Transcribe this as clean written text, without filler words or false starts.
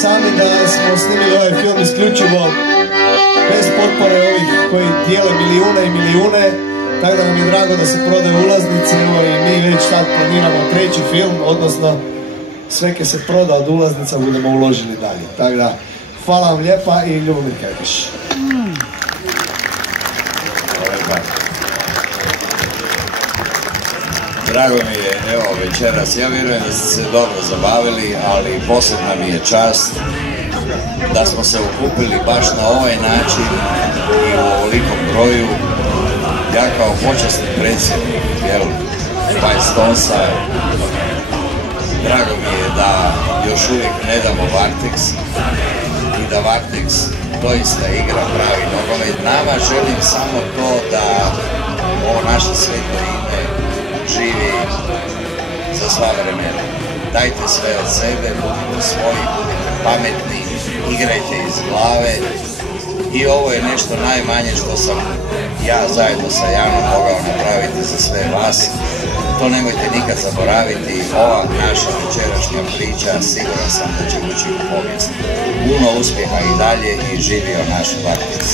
sami da smo snimili ovaj film isključivo bez potpore ovih koji dijele milijune i milijune, tako da nam je drago da se prodaju ulaznice. Evo i mi već sad planiramo treći film, odnosno sve ke se proda od ulaznica budemo uložili dalje. Tako da, hvala vam lijepa i Ljubomir Kekeš. Drago mi je, evo, večeras, ja vjerujem da ste se dobro zabavili, ali posebna mi je čast da smo se okupili baš na ovaj način i u ovolikom broju. Ja kao počasni predsjednik, Five Stonesa, drago mi je da još uvijek ne damo Varteks i da Varteks doista igra pravi nogomet. Nama želim samo to da ovo naše sveto ime živi za sva vremena. Dajte sve od sebe, budite svoji, budite pametni, igrajte iz glave i ovo je nešto najmanje što sam ja zajedno sa Janom mogao napraviti za sve vas. To nemojte nikad zaboraviti, ova naša večerašnja priča siguran sam da će ući u povijest. Puno uspjeha i dalje i živio naš Varteks.